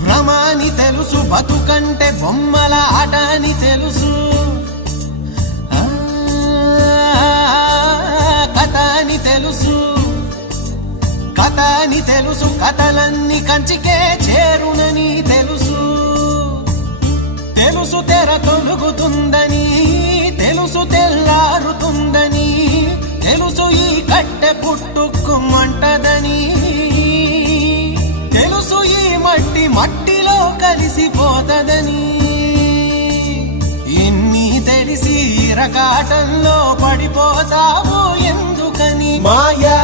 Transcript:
భ్రమాని తెలుసు బతుకంటే బొమ్మల ఆట అని తెలుసు కథ అని తెలుసు కథ అని తెలుసు కథలన్నీ కంచికే చేరునని తెలుసు తెలుసు తెర తొలుగుతుందని తెలుసు తెల్లారుతుందని తెలుసు ఈ కట్టె పుట్టుకుమంటదని తెలుసు ఈ మట్టి మట్టిలో కలిసిపోతదని ఎన్ని తెలిసి రకాటంలో పడిపోతావు ఎందుకని మాయా